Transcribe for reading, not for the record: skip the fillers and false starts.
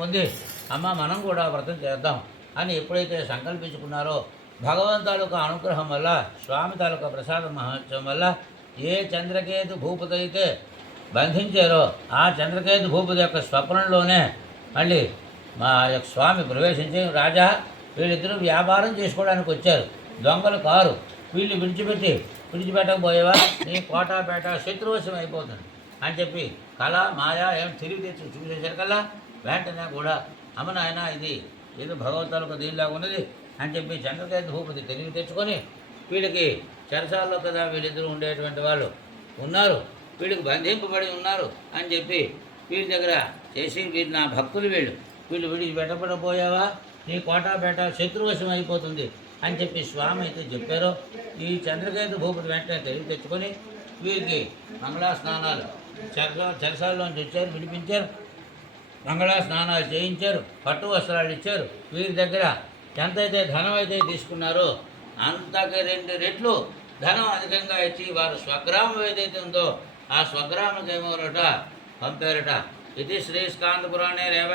పొంది అమ్మ మనం కూడా వ్రతం చేద్దాం అని ఎప్పుడైతే సంకల్పించుకున్నారో భగవంతులకు అనుగ్రహం వల్ల స్వామి తాలూకా ప్రసాద మహోత్సవం వల్ల ఏ చంద్రకేతు భూపతి అయితే బంధించారో ఆ చంద్రకేతు భూపతి యొక్క స్వప్నంలోనే మళ్ళీ మా యొక్క స్వామి ప్రవేశించి రాజా వీళ్ళిద్దరూ వ్యాపారం చేసుకోవడానికి వచ్చారు, దొంగలు కారు, వీళ్ళు విడిచిపెట్టకపోయేవా నీ కోటాపేట శత్రువశం అయిపోతుంది అని చెప్పి కళ మాయా ఏం తిరిగి తెచ్చి చూసేసరికల్లా వెంటనే కూడా అమ్మ నాయన ఇది ఏదో భగవంతులకు దీనిలాగా ఉన్నది అని చెప్పి చంద్రకేతు భూపతి తెలివి తెచ్చుకొని వీళ్ళకి చెరసాల్లో కదా వీళ్ళిద్దరూ ఉండేటువంటి వాళ్ళు ఉన్నారు, వీళ్ళకి బంధింపబడి ఉన్నారు అని చెప్పి వీళ్ళ దగ్గర చేసి వీళ్ళు నా భక్తులు వీళ్ళు విడిచిపెట్టకపోయావా నీ కోటాపేట శత్రువశం అయిపోతుంది అని చెప్పి స్వామి అయితే చెప్పారో ఈ చంద్రకేతు భూపతి వెంటనే తెలివి తెచ్చుకొని వీరికి మంగళా స్నానాలు చెరసాల్లోంచి వచ్చారు, విడిపించారు, మంగళా స్నానాలు చేయించారు, పట్టు వస్త్రాలు ఇచ్చారు. వీరి దగ్గర ఎంతైతే ధనం అయితే తీసుకున్నారో అంతకు 2 రెట్లు ధనం అధికంగా ఇచ్చి వారు స్వగ్రామం ఏదైతే ఉందో ఆ స్వగ్రామకేమోరట పంపారట. ఇది శ్రీ స్కాంద పురాణే